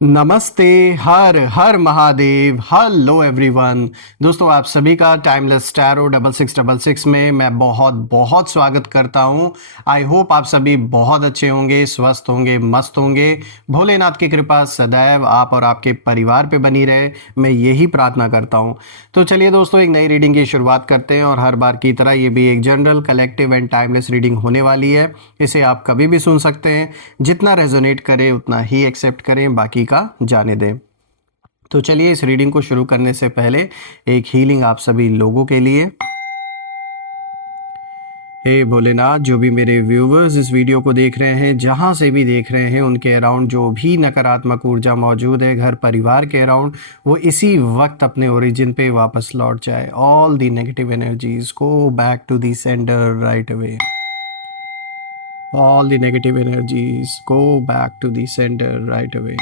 नमस्ते। हर हर महादेव। Hello everyone. दोस्तों आप सभी का टाइमलेस टैरो 6666 में मैं बहुत बहुत स्वागत करता हूं। आई होप आप सभी बहुत अच्छे होंगे, स्वस्थ होंगे, मस्त होंगे। भोलेनाथ की कृपा सदैव आप और आपके परिवार पे बनी रहे, मैं यही प्रार्थना करता हूं। तो चलिए दोस्तों, एक नई रीडिंग की शुरुआत करते हैं और हर बार की तरह ये भी एक general, collective and timeless reading होने वाली है। इसे आप कभी भी सुन सकते हैं, जितना रेजोनेट करे उतना ही एक्सेप्ट करें, बाकी का जाने दें। तो चलिए इस रीडिंग को शुरू करने से पहले एक हीलिंग आप सभी लोगों के लिए। हे भोलेनाथ, जो भी मेरे व्यूवर्स इस वीडियो को देख रहे हैं, जहाँ से भी देख रहे हैं, उनके अराउंड जो भी नकारात्मक ऊर्जा मौजूद है घर परिवार के अराउंड, वो इसी वक्त अपने ओरिजिन पे वापस लौट जाए। All the negative energies go back to the centre right away. All the negative energies go back to the center right away.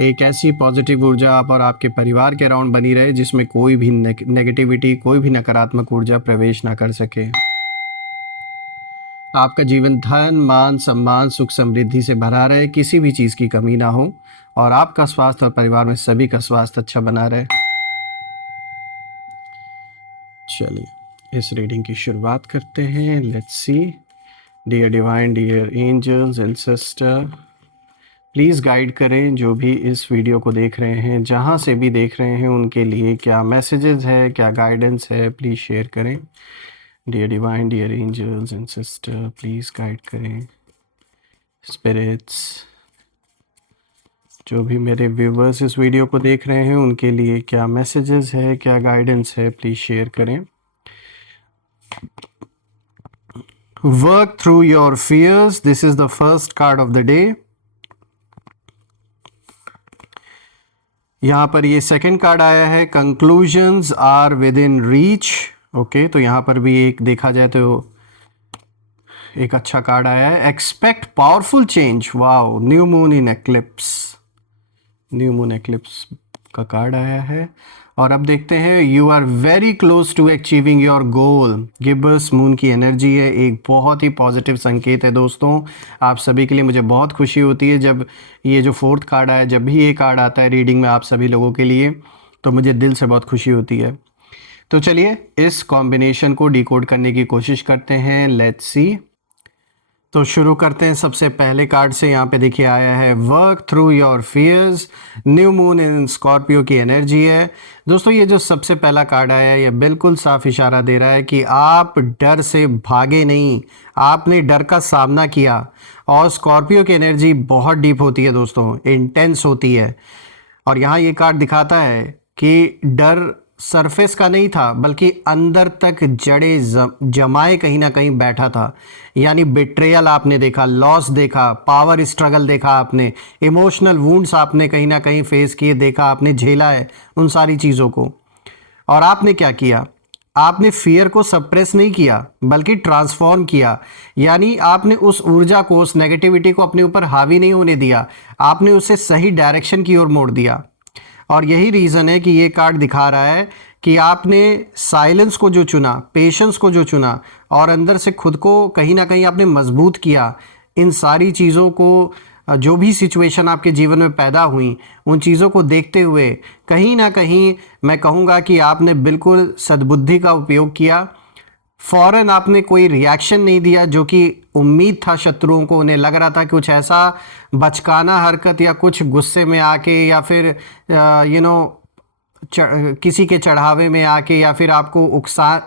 एक ऐसी पॉजिटिव ऊर्जा आप और आपके परिवार के अराउंड बनी रहे जिसमें कोई भी नेगेटिविटी, कोई भी नकारात्मक ऊर्जा प्रवेश ना कर सके। आपका जीवन धन, मान, सम्मान, सुख, समृद्धि से भरा रहे, किसी भी चीज़ की कमी ना हो और आपका स्वास्थ्य और परिवार में सभी का स्वास्थ्य अच्छा बना रहे। चलिए इस रीडिंग की शुरुआत करते हैं। Let's see. Dear divine, dear angels and sister, please guide करें जो भी इस वीडियो को देख रहे हैं, जहाँ से भी देख रहे हैं, उनके लिए क्या मैसेजेस है, क्या गाइडेंस है, प्लीज़ शेयर करें। Dear divine, dear angels and sister, please guide करें। स्पिरिट्स, जो भी मेरे व्यूवर्स इस वीडियो को देख रहे हैं, उनके लिए क्या मैसेजेस है, क्या गाइडेंस है, प्लीज़ शेयर करें। Work through your fears, this is the first card of the day. यहाँ पर ये सेकंड कार्ड आया है, conclusions are within reach. Okay, तो यहाँ पर भी एक देखा जाए तो एक अच्छा कार्ड आया है, expect powerful change. Wow, new moon in eclipse. New moon eclipse का कार्ड आया है। और अब देखते हैं, you are very close to achieving your goal. Gibbous moon की एनर्जी है, एक बहुत ही पॉजिटिव संकेत है दोस्तों आप सभी के लिए। मुझे बहुत खुशी होती है जब ये जो फोर्थ कार्ड आया, जब भी ये कार्ड आता है रीडिंग में आप सभी लोगों के लिए, तो मुझे दिल से बहुत खुशी होती है। तो चलिए इस कॉम्बिनेशन को डिकोड करने की कोशिश करते हैं। लेट्स सी। तो शुरू करते हैं सबसे पहले कार्ड से। यहाँ पे देखिए आया है, work through your fears. New moon in Scorpio की एनर्जी है दोस्तों। ये जो सबसे पहला कार्ड आया है, ये बिल्कुल साफ इशारा दे रहा है कि आप डर से भागे नहीं, आपने डर का सामना किया। और स्कॉर्पियो की एनर्जी बहुत डीप होती है दोस्तों, इंटेंस होती है। और यहाँ ये कार्ड दिखाता है कि डर सरफेस का नहीं था, बल्कि अंदर तक जड़े जमाए कहीं ना कहीं बैठा था। यानी बिट्रेयल आपने देखा, लॉस देखा, पावर स्ट्रगल देखा आपने, इमोशनल वुंड्स आपने कहीं ना कहीं फेस किए, देखा आपने, झेला है उन सारी चीज़ों को। और आपने क्या किया? आपने फियर को सप्रेस नहीं किया, बल्कि ट्रांसफॉर्म किया। यानी आपने उस ऊर्जा को, उस नेगेटिविटी को अपने ऊपर हावी नहीं होने दिया, आपने उसे सही डायरेक्शन की ओर मोड़ दिया। और यही रीज़न है कि ये कार्ड दिखा रहा है कि आपने साइलेंस को जो चुना, पेशेंस को जो चुना, और अंदर से खुद को कहीं ना कहीं आपने मजबूत किया। इन सारी चीज़ों को, जो भी सिचुएशन आपके जीवन में पैदा हुई, उन चीज़ों को देखते हुए कहीं ना कहीं मैं कहूँगा कि आपने बिल्कुल सद्बुद्धि का उपयोग किया। फ़ौरन आपने कोई रिएक्शन नहीं दिया, जो कि उम्मीद था शत्रुओं को। उन्हें लग रहा था कि कुछ ऐसा बचकाना हरकत या कुछ गुस्से में आके, या फिर किसी के चढ़ावे में आके, या फिर आपको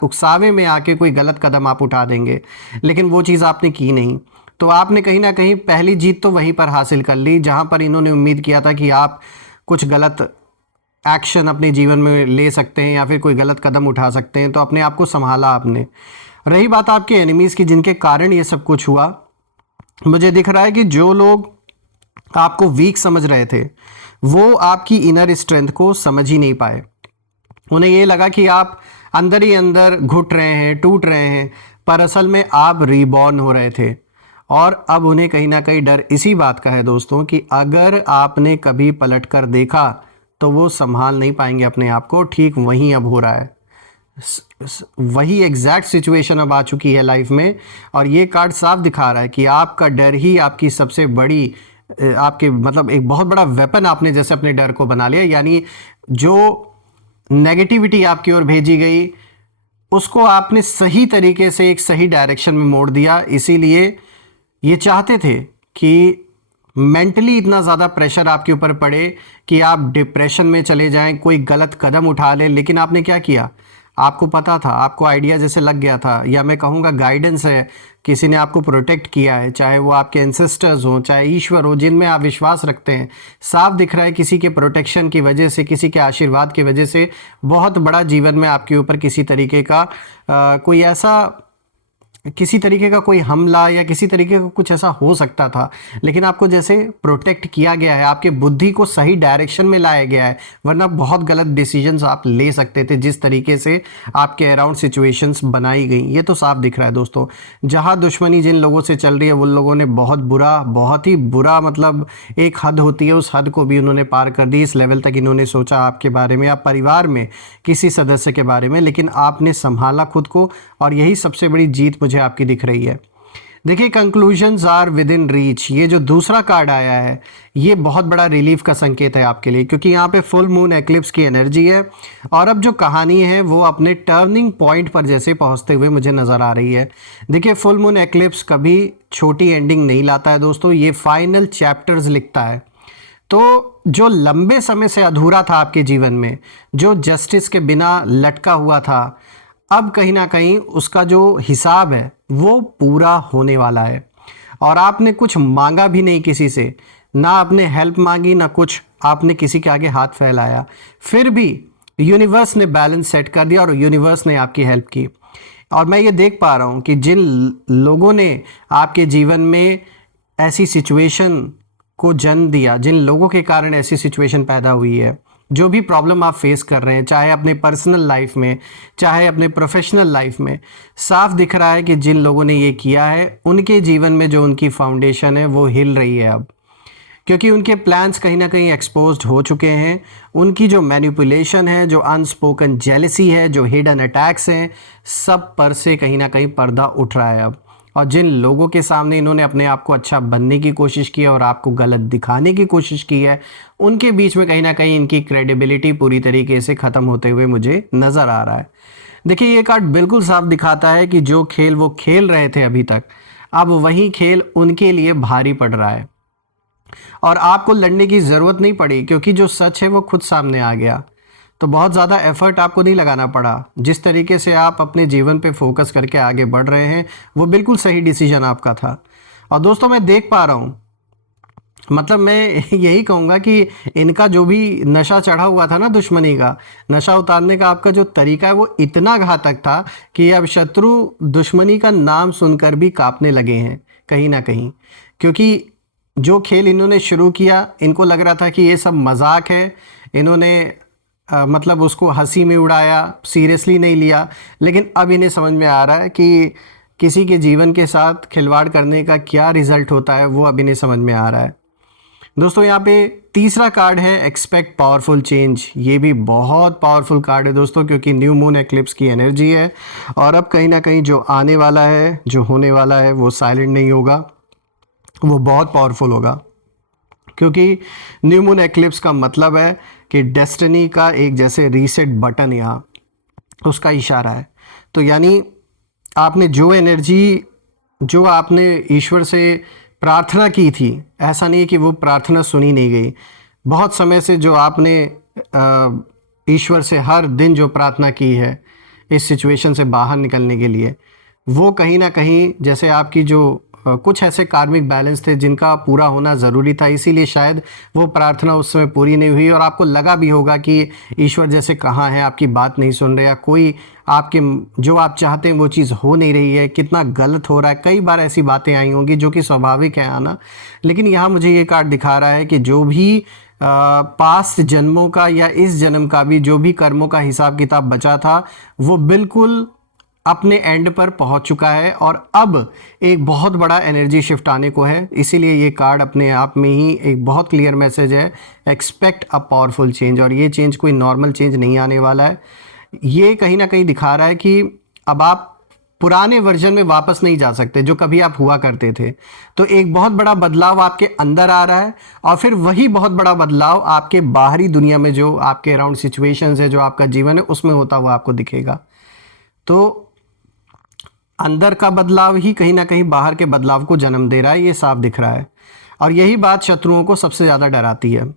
उकसावे में आके कोई गलत कदम आप उठा देंगे। लेकिन वो चीज़ आपने की नहीं। तो आपने कहीं ना कहीं पहली जीत तो वहीं पर हासिल कर ली, जहाँ पर इन्होंने उम्मीद किया था कि आप कुछ गलत एक्शन अपने जीवन में ले सकते हैं या फिर कोई गलत कदम उठा सकते हैं। तो अपने आप को संभाला आपने। रही बात आपके एनिमीज़ की, जिनके कारण ये सब कुछ हुआ, मुझे दिख रहा है कि जो लोग आपको वीक समझ रहे थे, वो आपकी इनर स्ट्रेंथ को समझ ही नहीं पाए। उन्हें ये लगा कि आप अंदर ही अंदर घुट रहे हैं, टूट रहे हैं, पर असल में आप रीबॉर्न हो रहे थे। और अब उन्हें कहीं ना कहीं डर इसी बात का है दोस्तों कि अगर आपने कभी पलट कर देखा तो वो संभाल नहीं पाएंगे अपने आप को। ठीक वहीं अब हो रहा है, वही एग्जैक्ट सिचुएशन अब आ चुकी है लाइफ में। और ये कार्ड साफ दिखा रहा है कि आपका डर ही आपकी सबसे बड़ी आपके मतलब एक बहुत बड़ा वेपन आपने जैसे अपने डर को बना लिया, यानी जो नेगेटिविटी आपकी ओर भेजी गई उसको आपने सही तरीके से एक सही डायरेक्शन में मोड़ दिया। इसीलिए ये चाहते थे कि मेंटली इतना ज़्यादा प्रेशर आपके ऊपर पड़े कि आप डिप्रेशन में चले जाएं, कोई गलत कदम उठा लें, लेकिन आपने क्या किया, आपको पता था, आपको आइडिया जैसे लग गया था, या मैं कहूँगा गाइडेंस है, किसी ने आपको प्रोटेक्ट किया है, चाहे वो आपके एंसेस्टर्स हों, चाहे ईश्वर हो जिनमें आप विश्वास रखते हैं। साफ दिख रहा है किसी के प्रोटेक्शन की वजह से, किसी के आशीर्वाद की वजह से बहुत बड़ा जीवन में आपके ऊपर किसी तरीके का कोई ऐसा किसी तरीके का कोई हमला या किसी तरीके का कुछ ऐसा हो सकता था, लेकिन आपको जैसे प्रोटेक्ट किया गया है, आपकी बुद्धि को सही डायरेक्शन में लाया गया है, वरना बहुत गलत डिसीजंस आप ले सकते थे जिस तरीके से आपके अराउंड सिचुएशंस बनाई गई। ये तो साफ दिख रहा है दोस्तों, जहां दुश्मनी जिन लोगों से चल रही है उन लोगों ने बहुत ही बुरा मतलब एक हद होती है, उस हद को भी उन्होंने पार कर दी। इस लेवल तक इन्होंने सोचा आपके बारे में, आप परिवार में किसी सदस्य के बारे में, लेकिन आपने संभाला खुद को, और यही सबसे बड़ी जीत मुझे आपकी दिख रही है। देखिए, conclusions are within reach, ये जो दूसरा कार्ड आया है ये बहुत बड़ा रिलीफ का संकेत है आपके लिए, क्योंकि यहाँ पे फुल मून एक्लिप्स की एनर्जी है, और अब जो कहानी है वो अपने टर्निंग पॉइंट पर जैसे पहुँचते हुए मुझे नज़र आ रही है। देखिए, फुल मून एक्लिप्स कभी छोटी एंडिंग नहीं लाता है दोस्तों, ये फाइनल चैप्टर्स लिखता है। तो जो लंबे समय से अधूरा था आपके जीवन में, जो जस्टिस के बिना लटका हुआ था, अब कहीं ना कहीं उसका जो हिसाब है वो पूरा होने वाला है। और आपने कुछ मांगा भी नहीं किसी से, ना आपने हेल्प मांगी, ना कुछ आपने किसी के आगे हाथ फैलाया, फिर भी यूनिवर्स ने बैलेंस सेट कर दिया और यूनिवर्स ने आपकी हेल्प की। और मैं ये देख पा रहा हूँ कि जिन लोगों ने आपके जीवन में ऐसी सिचुएशन को जन्म दिया, जिन लोगों के कारण ऐसी सिचुएशन पैदा हुई है, जो भी प्रॉब्लम आप फेस कर रहे हैं, चाहे अपने पर्सनल लाइफ में, चाहे अपने प्रोफेशनल लाइफ में, साफ दिख रहा है कि जिन लोगों ने ये किया है उनके जीवन में जो उनकी फाउंडेशन है वो हिल रही है अब, क्योंकि उनके प्लान्स कहीं ना कहीं एक्सपोज्ड हो चुके हैं। उनकी जो मैनिपुलेशन है, जो अनस्पोकन जेलसी है, जो हिडन अटैक्स हैं, सब पर से कहीं ना कहीं पर्दा उठ रहा है अब। और जिन लोगों के सामने इन्होंने अपने आप को अच्छा बनने की कोशिश की है और आपको गलत दिखाने की कोशिश की है, उनके बीच में कहीं ना कहीं इनकी क्रेडिबिलिटी पूरी तरीके से ख़त्म होते हुए मुझे नज़र आ रहा है। देखिए, ये कार्ड बिल्कुल साफ दिखाता है कि जो खेल वो खेल रहे थे अभी तक, अब वही खेल उनके लिए भारी पड़ रहा है, और आपको लड़ने की ज़रूरत नहीं पड़ी, क्योंकि जो सच है वो खुद सामने आ गया। तो बहुत ज़्यादा एफर्ट आपको नहीं लगाना पड़ा। जिस तरीके से आप अपने जीवन पे फोकस करके आगे बढ़ रहे हैं वो बिल्कुल सही डिसीजन आपका था। और दोस्तों, मैं देख पा रहा हूँ, मतलब मैं यही कहूँगा कि इनका जो भी नशा चढ़ा हुआ था ना, दुश्मनी का नशा उतारने का आपका जो तरीका है वो इतना घातक था कि अब शत्रु दुश्मनी का नाम सुनकर भी कांपने लगे हैं कहीं ना कहीं। क्योंकि जो खेल इन्होंने शुरू किया, इनको लग रहा था कि ये सब मजाक है, इन्होंने मतलब उसको हंसी में उड़ाया, सीरियसली नहीं लिया, लेकिन अब इन्हें समझ में आ रहा है कि किसी के जीवन के साथ खिलवाड़ करने का क्या रिजल्ट होता है, वो अब इन्हें समझ में आ रहा है। दोस्तों, यहाँ पे तीसरा कार्ड है एक्सपेक्ट पावरफुल चेंज। ये भी बहुत पावरफुल कार्ड है दोस्तों, क्योंकि न्यू मून एक्लिप्स की एनर्जी है, और अब कहीं ना कहीं जो आने वाला है, जो होने वाला है, वो साइलेंट नहीं होगा, वो बहुत पावरफुल होगा। क्योंकि न्यू मून एक्लिप्स का मतलब है कि डेस्टिनी का एक जैसे रीसेट बटन यहाँ उसका इशारा है। तो यानी आपने जो एनर्जी, जो आपने ईश्वर से प्रार्थना की थी, ऐसा नहीं है कि वो प्रार्थना सुनी नहीं गई। बहुत समय से जो आपने ईश्वर से हर दिन जो प्रार्थना की है इस सिचुएशन से बाहर निकलने के लिए, वो कहीं ना कहीं जैसे आपकी जो कुछ ऐसे कार्मिक बैलेंस थे जिनका पूरा होना ज़रूरी था, इसीलिए शायद वो प्रार्थना उस समय पूरी नहीं हुई, और आपको लगा भी होगा कि ईश्वर जैसे कहाँ है, आपकी बात नहीं सुन रहे, या कोई आपके जो आप चाहते हैं वो चीज़ हो नहीं रही है, कितना गलत हो रहा है। कई बार ऐसी बातें आई होंगी जो कि स्वाभाविक है आना। लेकिन यहाँ मुझे ये कार्ड दिखा रहा है कि जो भी पास्ट जन्मों का या इस जन्म का भी जो भी कर्मों का हिसाब किताब बचा था, वो बिल्कुल अपने एंड पर पहुंच चुका है, और अब एक बहुत बड़ा एनर्जी शिफ्ट आने को है। इसीलिए ये कार्ड अपने आप में ही एक बहुत क्लियर मैसेज है, एक्सपेक्ट अ पावरफुल चेंज। और ये चेंज कोई नॉर्मल चेंज नहीं आने वाला है, ये कहीं ना कहीं दिखा रहा है कि अब आप पुराने वर्जन में वापस नहीं जा सकते जो कभी आप हुआ करते थे। तो एक बहुत बड़ा बदलाव आपके अंदर आ रहा है और फिर वही बहुत बड़ा बदलाव आपके बाहरी दुनिया में जो आपके अराउंड सिचुएशंस है, जो आपका जीवन है, उसमें होता हुआ आपको दिखेगा। तो अंदर का बदलाव ही कहीं ना कहीं बाहर के बदलाव को जन्म दे रहा है, ये साफ दिख रहा है। और यही बात शत्रुओं को सबसे ज़्यादा डराती है,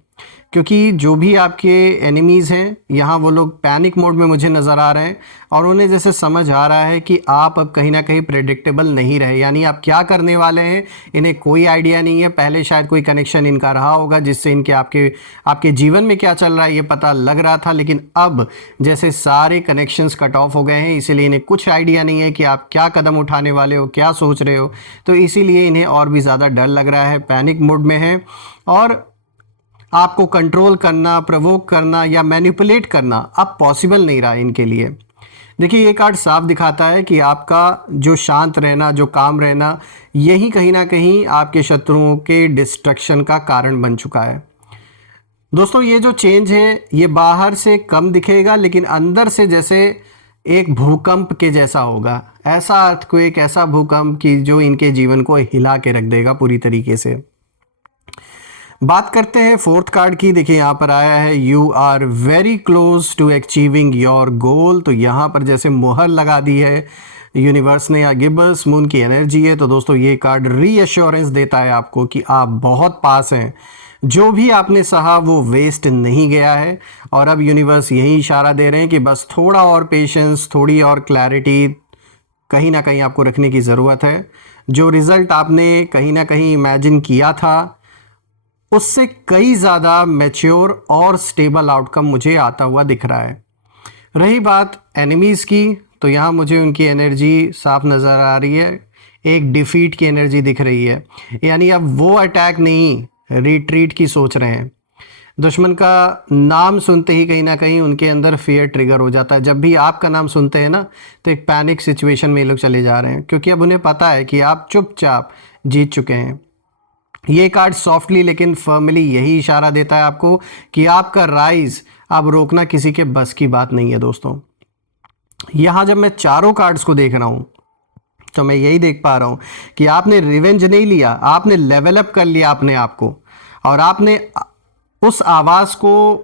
क्योंकि जो भी आपके एनिमीज़ हैं यहाँ वो लोग पैनिक मोड में मुझे नज़र आ रहे हैं और उन्हें जैसे समझ आ रहा है कि आप अब कहीं ना कहीं प्रेडिक्टेबल नहीं रहे, यानी आप क्या करने वाले हैं इन्हें कोई आइडिया नहीं है। पहले शायद कोई कनेक्शन इनका रहा होगा जिससे इनके आपके जीवन में क्या चल रहा है ये पता लग रहा था, लेकिन अब जैसे सारे कनेक्शंस कट ऑफ हो गए हैं, इसीलिए इन्हें कुछ आइडिया नहीं है कि आप क्या कदम उठाने वाले हो, क्या सोच रहे हो। तो इसीलिए इन्हें और भी ज़्यादा डर लग रहा है, पैनिक मोड में है और आपको कंट्रोल करना, प्रवोक करना या मैनिपुलेट करना अब पॉसिबल नहीं रहा इनके लिए। देखिए ये कार्ड साफ दिखाता है कि आपका जो शांत रहना, जो काम रहना, यही कहीं ना कहीं आपके शत्रुओं के डिस्ट्रक्शन का कारण बन चुका है। दोस्तों ये जो चेंज है ये बाहर से कम दिखेगा लेकिन अंदर से जैसे एक भूकंप के जैसा होगा, ऐसा अर्थक्वेक, ऐसा भूकंप कि जो इनके जीवन को हिला के रख देगा पूरी तरीके से। बात करते हैं फोर्थ कार्ड की। देखिए यहाँ पर आया है you are very close to achieving your goal. तो यहाँ पर जैसे मुहर लगा दी है यूनिवर्स ने या गिब्बल्स मून की एनर्जी है। तो दोस्तों ये कार्ड रीअश्योरेंस देता है आपको कि आप बहुत पास हैं, जो भी आपने सहा वो वेस्ट नहीं गया है। और अब यूनिवर्स यही इशारा दे रहे हैं कि बस थोड़ा और पेशेंस, थोड़ी और क्लैरिटी कहीं ना कहीं आपको रखने की ज़रूरत है। जो रिज़ल्ट आपने कहीं ना कहीं इमेजिन किया था उससे कई ज़्यादा मैच्योर और स्टेबल आउटकम मुझे आता हुआ दिख रहा है। रही बात एनिमीज़ की, तो यहाँ मुझे उनकी एनर्जी साफ नज़र आ रही है, एक डिफीट की एनर्जी दिख रही है, यानी अब वो अटैक नहीं, रिट्रीट की सोच रहे हैं। दुश्मन का नाम सुनते ही कहीं ना कहीं उनके अंदर फियर ट्रिगर हो जाता है। जब भी आपका नाम सुनते हैं ना तो एक पैनिक सिचुएशन में ये लोग चले जा रहे हैं, क्योंकि अब उन्हें पता है कि आप चुपचाप जीत चुके हैं। ये कार्ड सॉफ्टली लेकिन फर्मली यही इशारा देता है आपको कि आपका राइज अब रोकना किसी के बस की बात नहीं है। दोस्तों यहाँ जब मैं चारों कार्ड्स को देख रहा हूँ तो मैं यही देख पा रहा हूँ कि आपने रिवेंज नहीं लिया, आपने लेवल अप कर लिया अपने आप को, और आपने उस आवाज़ को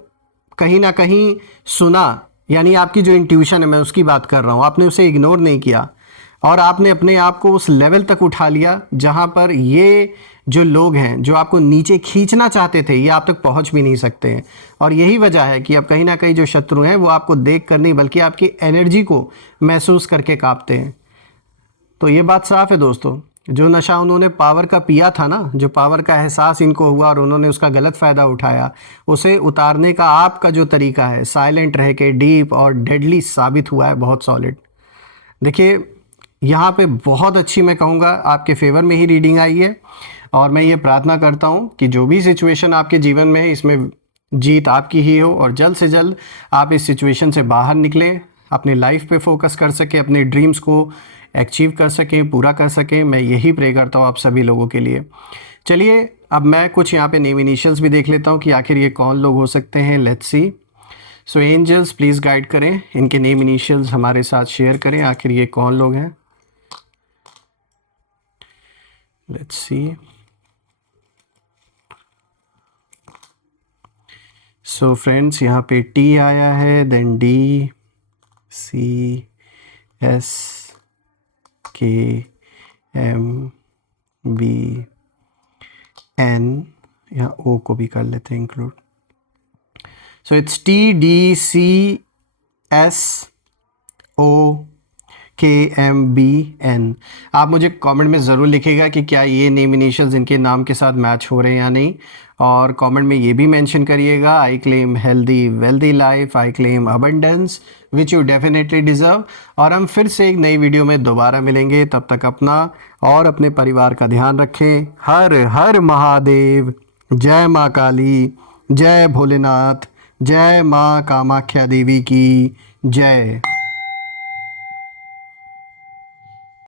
कहीं ना कहीं सुना, यानी आपकी जो इंट्यूशन है, मैं उसकी बात कर रहा हूँ, आपने उसे इग्नोर नहीं किया और आपने अपने आप को उस लेवल तक उठा लिया जहाँ पर ये जो लोग हैं जो आपको नीचे खींचना चाहते थे ये आप तक पहुँच भी नहीं सकते हैं। और यही वजह है कि अब कहीं ना कहीं जो शत्रु हैं वो आपको देख कर नहीं बल्कि आपकी एनर्जी को महसूस करके कांपते हैं। तो ये बात साफ है दोस्तों, जो नशा उन्होंने पावर का पिया था ना, जो पावर का एहसास इनको हुआ और उन्होंने उसका गलत फ़ायदा उठाया, उसे उतारने का आपका जो तरीका है साइलेंट रह के डीप और डेडली साबित हुआ है, बहुत सॉलिड। देखिए यहाँ पे बहुत अच्छी, मैं कहूँगा आपके फेवर में ही रीडिंग आई है और मैं ये प्रार्थना करता हूँ कि जो भी सिचुएशन आपके जीवन में है इसमें जीत आपकी ही हो और जल्द से जल्द आप इस सिचुएशन से बाहर निकलें, अपनी लाइफ पे फोकस कर सकें, अपने ड्रीम्स को अचीव कर सकें, पूरा कर सकें। मैं यही प्रे करता हूँ आप सभी लोगों के लिए। चलिए अब मैं कुछ यहाँ पे नेम इनिशियल्स भी देख लेता हूँ कि आखिर ये कौन लोग हो सकते हैं। Let's see. So angels please guide करें, इनके नेम इनिशियल्स हमारे साथ शेयर करें, आखिर ये कौन लोग हैं। Let's see. सो फ्रेंड्स यहाँ पे टी आया है, then D, C, S, K, M, B, N, यहाँ ओ को भी कर लेते हैं include. So it's T, D, C, S, O, K, M, B, N. आप मुझे कमेंट में ज़रूर लिखिएगा कि क्या ये नेम इनिशियल्स इनके नाम के साथ मैच हो रहे हैं या नहीं, और कमेंट में ये भी मेंशन करिएगा I claim healthy wealthy life, I claim abundance which you definitely deserve. और हम फिर से एक नई वीडियो में दोबारा मिलेंगे, तब तक अपना और अपने परिवार का ध्यान रखें। हर हर महादेव। जय माँ काली, जय भोलेनाथ, जय माँ कामाख्या देवी की जय।